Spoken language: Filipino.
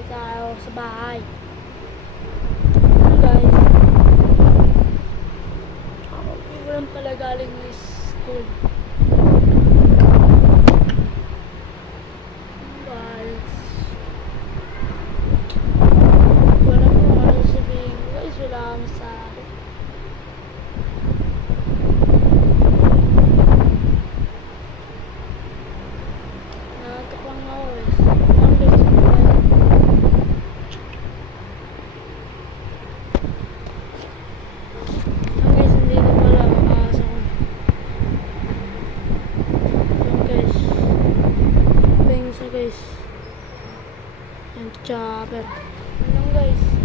ulit tayo sa bahay. Ano guys? Walang pala galing ng school. Guys. Wala ko ano sabihin. Guys, wala akong masabi. Nakatapang ako eh. Guys, hindi ko pala makakasa ko. Yan guys. Bangsa guys. Yan chopper. Yan guys.